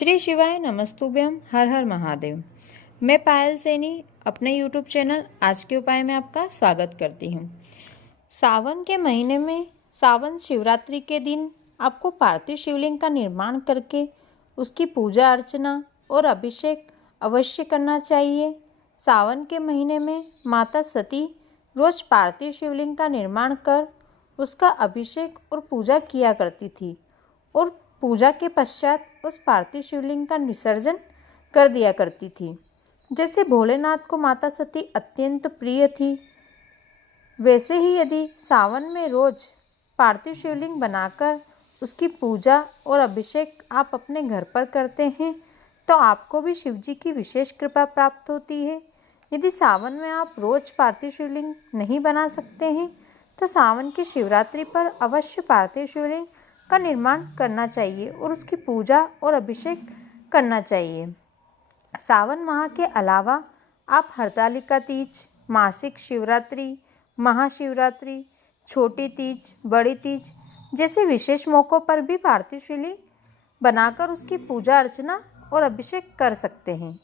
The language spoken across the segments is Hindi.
श्री शिवाय नमस्तुभ्यम, हर हर महादेव। मैं पायल सैनी अपने YouTube चैनल आज के उपाय में आपका स्वागत करती हूँ। सावन के महीने में सावन शिवरात्रि के दिन आपको पार्थिव शिवलिंग का निर्माण करके उसकी पूजा अर्चना और अभिषेक अवश्य करना चाहिए। सावन के महीने में माता सती रोज पार्थिव शिवलिंग का निर्माण कर उसका अभिषेक और पूजा किया करती थी और पूजा के पश्चात उस पार्थिव शिवलिंग का विसर्जन कर दिया करती थी। जैसे भोलेनाथ को माता सती अत्यंत प्रिय थी, वैसे ही यदि सावन में रोज पार्थिव शिवलिंग बनाकर उसकी पूजा और अभिषेक आप अपने घर पर करते हैं तो आपको भी शिवजी की विशेष कृपा प्राप्त होती है। यदि सावन में आप रोज पार्थिव शिवलिंग नहीं बना सकते हैं तो सावन की शिवरात्रि पर अवश्य पार्थिव शिवलिंग का निर्माण करना चाहिए और उसकी पूजा और अभिषेक करना चाहिए। सावन माह के अलावा आप हरतालिका तीज, मासिक शिवरात्रि, महाशिवरात्रि, छोटी तीज, बड़ी तीज जैसे विशेष मौक़ों पर भी पार्थिव शिवलिंग बनाकर उसकी पूजा अर्चना और अभिषेक कर सकते हैं।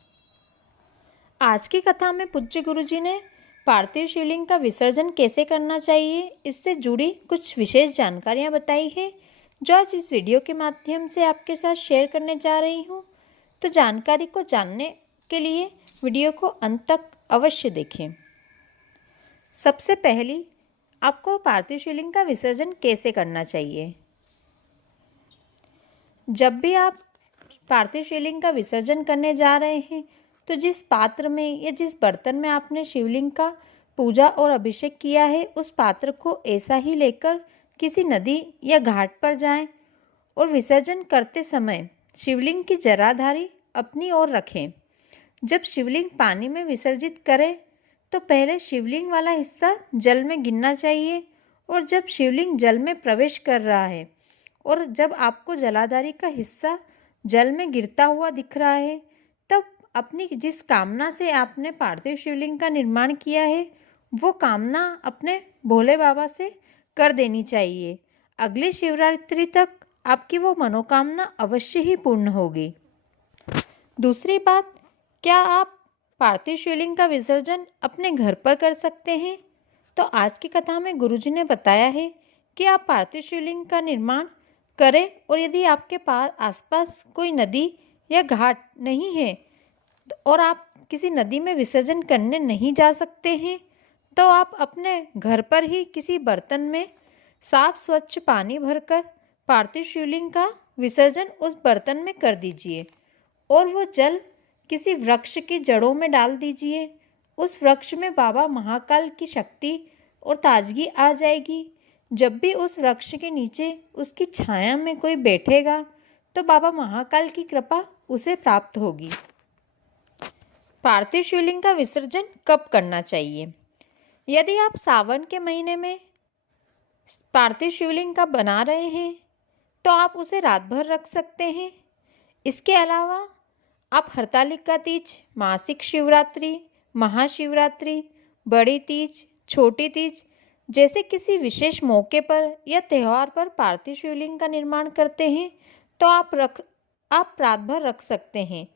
आज की कथा में पूज्य गुरुजी ने पार्थिव शिवलिंग का विसर्जन कैसे करना चाहिए इससे जुड़ी कुछ विशेष जानकारियाँ बताई है जो आज इस वीडियो के माध्यम से आपके साथ शेयर करने जा रही हूँ। तो जानकारी को जानने के लिए वीडियो को अंत तक अवश्य देखें। सबसे पहली आपको पार्थिव शिवलिंग का विसर्जन कैसे करना चाहिए। जब भी आप पार्थिव शिवलिंग का विसर्जन करने जा रहे हैं तो जिस पात्र में या जिस बर्तन में आपने शिवलिंग का पूजा और अभिषेक किया है उस पात्र को ऐसा ही लेकर किसी नदी या घाट पर जाएं और विसर्जन करते समय शिवलिंग की जराधारी अपनी ओर रखें। जब शिवलिंग पानी में विसर्जित करें तो पहले शिवलिंग वाला हिस्सा जल में गिरना चाहिए और जब शिवलिंग जल में प्रवेश कर रहा है और जब आपको जलाधारी का हिस्सा जल में गिरता हुआ दिख रहा है तब अपनी जिस कामना से आपने पार्थिव शिवलिंग का निर्माण किया है वो कामना अपने भोले बाबा से कर देनी चाहिए। अगली शिवरात्रि तक आपकी वो मनोकामना अवश्य ही पूर्ण होगी। दूसरी बात, क्या आप पार्थिव शिवलिंग का विसर्जन अपने घर पर कर सकते हैं? तो आज की कथा में गुरुजी ने बताया है कि आप पार्थिव शिवलिंग का निर्माण करें और यदि आपके पास आसपास कोई नदी या घाट नहीं है और आप किसी नदी में विसर्जन करने नहीं जा सकते हैं तो आप अपने घर पर ही किसी बर्तन में साफ स्वच्छ पानी भरकर पार्थिव शिवलिंग का विसर्जन उस बर्तन में कर दीजिए और वो जल किसी वृक्ष की जड़ों में डाल दीजिए। उस वृक्ष में बाबा महाकाल की शक्ति और ताजगी आ जाएगी। जब भी उस वृक्ष के नीचे उसकी छाया में कोई बैठेगा तो बाबा महाकाल की कृपा उसे प्राप्त होगी। पार्थिव शिवलिंग का विसर्जन कब करना चाहिए? यदि आप सावन के महीने में पार्थिव शिवलिंग का बना रहे हैं तो आप उसे रात भर रख सकते हैं। इसके अलावा आप हरतालिका तीज, मासिक शिवरात्रि, महाशिवरात्रि, बड़ी तीज, छोटी तीज जैसे किसी विशेष मौके पर या त्यौहार पर पार्थिव शिवलिंग का निर्माण करते हैं तो आप रात भर रख सकते हैं।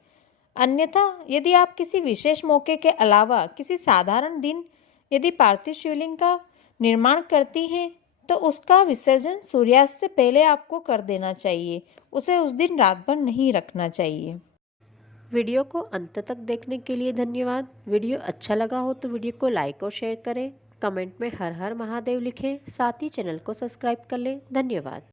अन्यथा यदि आप किसी विशेष मौके के अलावा किसी साधारण दिन यदि पार्थिव शिवलिंग का निर्माण करती हैं तो उसका विसर्जन सूर्यास्त से पहले आपको कर देना चाहिए। उसे उस दिन रात भर नहीं रखना चाहिए। वीडियो को अंत तक देखने के लिए धन्यवाद। वीडियो अच्छा लगा हो तो वीडियो को लाइक और शेयर करें। कमेंट में हर हर महादेव लिखें। साथ ही चैनल को सब्सक्राइब कर लें। धन्यवाद।